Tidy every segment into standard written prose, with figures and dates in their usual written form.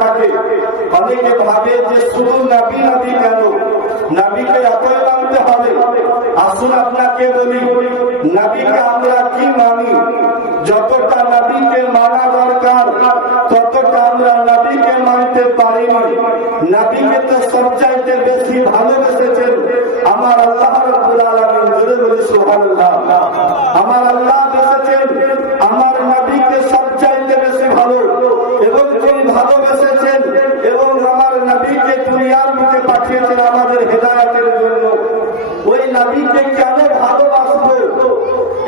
থাকে। অনেকে ভাবে যে শুধু নবী নবী কেন, নবীকে এতই মানতে হবে। আসুন আপনাকে বলি, নবীকে আমরা কি মানি। যতটা নবীকে মানা দরকার ততটা আমরা নবীকে মানতে পারিনি। নবীকে তো সবচাইতে বেশি ভালোবেসেছেন আমার আল্লাহ রাব্বুল আলামিন। জোরে বলি সুবহানাল্লাহ। আমার আল্লাহ বেসেছেন আমার নবীকে সবচাইতে বেশি ভালো, এবং তিনি ভালোবেসেছেন এবং আমার নবীকে দুনিয়ার বুকে পাঠিয়েছেন আমাদের হেদায়েতের জন্য। ওই নবীকে কেন ভালোবাসবো,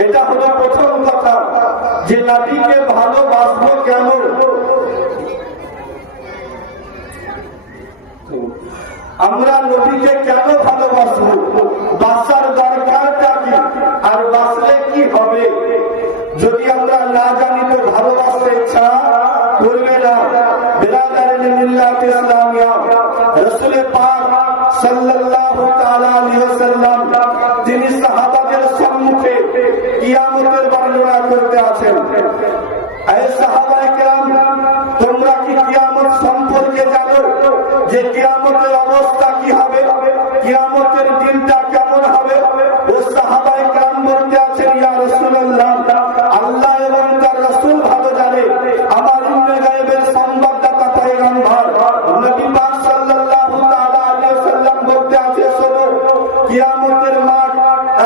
এটা হলো প্রথম কথা, যে নবীকে ভালোবাসবো কেন। আমরা নবীকে কেন ভালোবাসবো, বাসার দরকারটা কি, আর বাসলে কি হবে। যদি আমরা না জানি তো ভালোবাসতে ইচ্ছা করবে না। বিরাদারিন মিল্লাত ইসলামিয়া, রাসূল পাক সাল্লাল্লাহু তাআলা আলাইহি ওয়াসাল্লাম তিনি সাহাবাদের সম্মুখে কিয়ামতের বর্ণনা করতে আছেন। হে সাহাবায়ে কেরাম, তোমরা কি কিয়ামত সম্পর্কে জানো, যে কিয়ামতের অবস্থা কি হবে, কিয়ামতের দিনটা কেমন হবে? ও সাহাবায়ে কেরাম বলতে আছেন, ইয়া রাসূলুল্লাহ, আল্লাহ এবং তার রাসূল ভালো জানে। আমার ইলমে গায়বের সংবাদদাতা পয়গম্বর নবী পাক সাল্লাল্লাহু তাআলা আলাইহি ওয়াসাল্লাম বলতে আছে, শোনো, কিয়ামতের মাঠ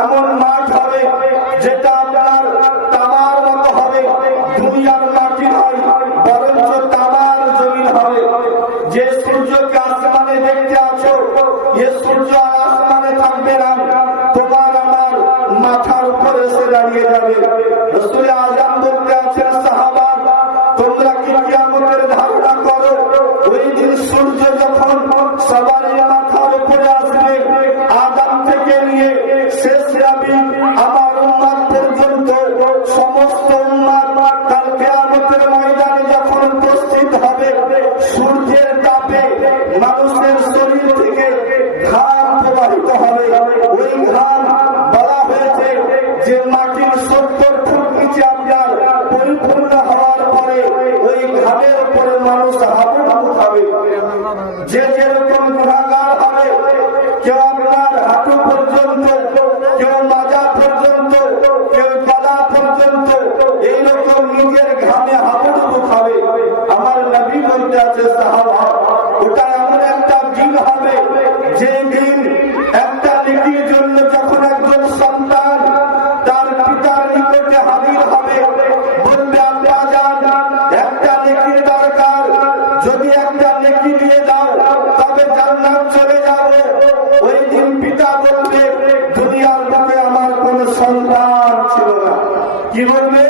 এমন মাঠ হবে যেটা আপনার তামার মতো হবে। দুনিয়ার মাটি নয়, বরঞ্চ তামার জমিন হবে। যে সূর্যকে আসমানে দেখতে আছো, এ সূর্য আসমানে থাকবে না, তোমার আমার মাথার উপরে এসে দাঁড়িয়ে যাবে। রাসূল আযম বলতে আছেন, সাহাবা, তোমরা কি কিয়ামতের ধারণা করো? ওই দিন সূর্য যখন সবার মাথার উপরে আসবে, আদম থেকে নিয়ে শেষ নবী আমার উম্মত পর্যন্ত সমস্ত উম্মত কাল কিয়ামতের ময়দানে যখন উপস্থিত হবে, সূর্যের তাপে মানুষের শরীর থেকে ঘাম প্রবাহিত হবে। ওই ঘাম বলা হয়েছে যে মাটির 70 ফুট নিচে আপনার পরিপূর্ণ হওয়ার পরে ওই ঘামের উপরে মানুষ হাবুডুবু খাবে। যে যেরকম গুনাহগার হবে, কেউ আপনার হাঁটু পর্যন্ত, কেউ মাজা পর্যন্ত, কেউ গলা পর্যন্ত এইরকম নিজের ঘামে হাবুডুবু খাবে। আমার নবী বলতে আছে, সাহাবা, ওটা এমন একটা দিন হবে যে দিন একটা নেকির জন্য যখন একজন সন্তান তার পিতার নিকটে হাজির হবে, বলবে, আব্বা জান, একটা নেকির দরকার, যদি একটা নেকি দিয়ে দাও তবে জান্নাত চলে যাব। ওই দিন পিতা বলবে, দুনিয়ার বুকে আমার কোন সন্তান ছিল না। কি বলবে?